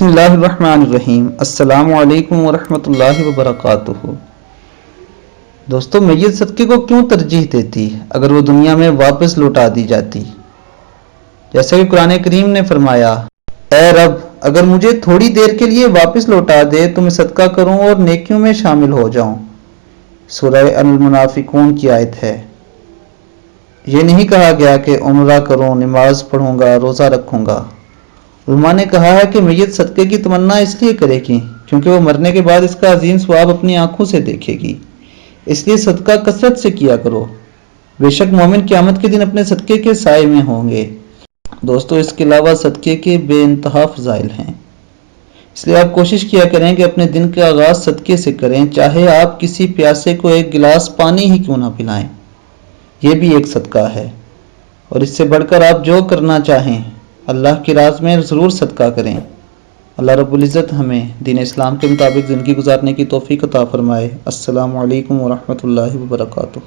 بسم اللہ الرحمن الرحیم۔ السلام علیکم ورحمۃ اللہ وبرکاتہ۔ دوستو، میت صدقے کو کیوں ترجیح دیتی اگر وہ دنیا میں واپس لوٹا دی جاتی؟ جیسا کہ قرآن کریم نے فرمایا، اے رب، اگر مجھے تھوڑی دیر کے لیے واپس لوٹا دے تو میں صدقہ کروں اور نیکیوں میں شامل ہو جاؤں۔ سورہ المنافقون کی آیت ہے۔ یہ نہیں کہا گیا کہ عمرہ کروں، نماز پڑھوں گا، روزہ رکھوں گا۔ علماء نے کہا ہے کہ میت صدقے کی تمنا اس لیے کرے گی کیونکہ وہ مرنے کے بعد اس کا عظیم ثواب اپنی آنکھوں سے دیکھے گی، اس لیے صدقہ کثرت سے کیا کرو۔ بے شک مومن قیامت کے دن اپنے صدقے کے سائے میں ہوں گے۔ دوستو، اس کے علاوہ صدقے کے بے انتہا فضائل ہیں، اس لیے آپ کوشش کیا کریں کہ اپنے دن کا آغاز صدقے سے کریں، چاہے آپ کسی پیاسے کو ایک گلاس پانی ہی کیوں نہ پلائیں، یہ بھی ایک صدقہ ہے۔ اور اس سے بڑھ کر آپ جو کرنا چاہیں اللہ کی راہ میں ضرور صدقہ کریں۔ اللہ رب العزت ہمیں دین اسلام کے مطابق زندگی گزارنے کی توفیق عطا فرمائے۔ السلام علیکم ورحمۃ اللہ وبرکاتہ۔